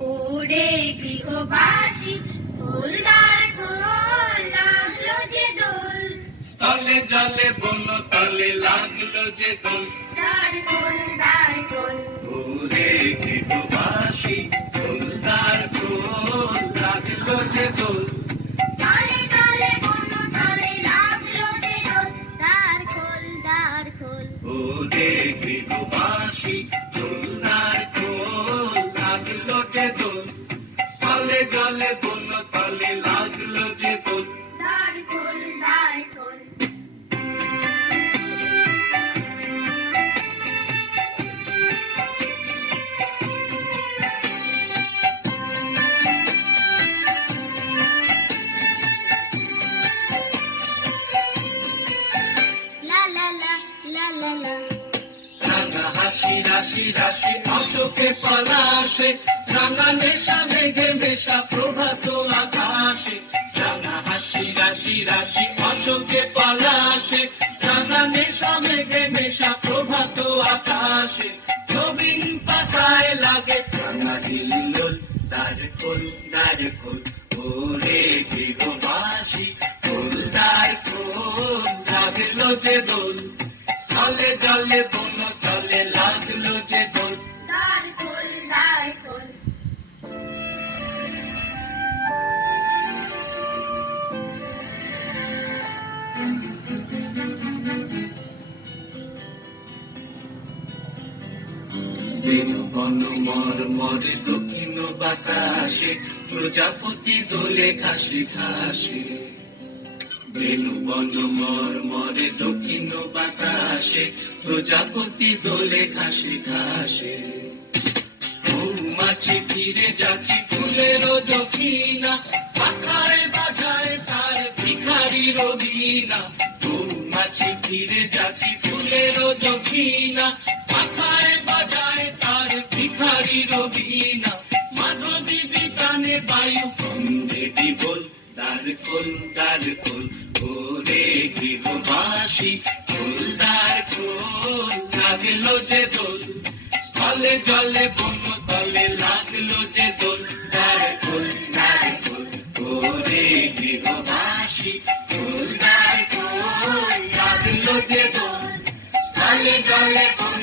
ওরে গৃহবাসী খোলদার খোল, লাগলো যে দোল। তলে জলে বন তলে লাগলো যে দোল, দ্বার খোল, দ্বার খোল। ওরে গৃহবাসী খোলদার খোল, লাগলো যে দোল। তলে তলে বন তলে লাগলো যে দোল, দ্বার খোল, দ্বার খোল। ওরে গৃহবাসী খোলদার খোল, লাগলো যে দোল। তলে জলে বন তলে লাগলো যে দোল। দ্বার খোল, দ্বার খোল। লা লা লা, লা লা লা। রাঙা হাসি রাশি রাশি অশোকে পলাশে, রাঙা নেশা মেঘে মেশা প্রভাত আকাশে। রাঙা হাসি রাশি রাশি অশোকে পলাশে, রাঙা নেশা মেঘে মেশা প্রভাত আকাশে। নবীন পাতায় লাগে রাঙা হিল্লোল, দ্বার খোল, দ্বার খোল। ওরে গৃহবাসী খোল, দ্বার খোল, লাগলো যে দোল। তলে জলে বন তলে লাগলো যে দোল। দ্বার খোল, দ্বার খোল। বেনু বন মর মরে দক্ষিণ বাতাসে, প্রজাপতি দোলে ঘাসে ঘাসে। বেনু বন মর মরে দক্ষিণ বাতাসে, প্রজাপতি দোলে ঘাসে ঘাসে। মৌমাছি ফিরে যাচ্ছি ফুলের দক্ষিণা, পাখায় বাজায় তার ভিখারির বীণা। মৌমাছি ফিরে যাচ্ছি ফুলের দক্ষিণা, পাখায় বাজায় তার ভিখারির বীণা। মাধবী বিতানে বায়ু কন্দে বিবল, দ্বার খোল, দ্বার খোল। ওরে গৃহবাসী খোল, দ্বার খোল, লাগলো যে দোল। তলে জলে বন তলে লাগলো যে দোল, দ্বার খোল, দ্বার খোল। ওরে গৃহবাসী খোল, দ্বার খোল, লাগলো যে দোল। তলে জলে বন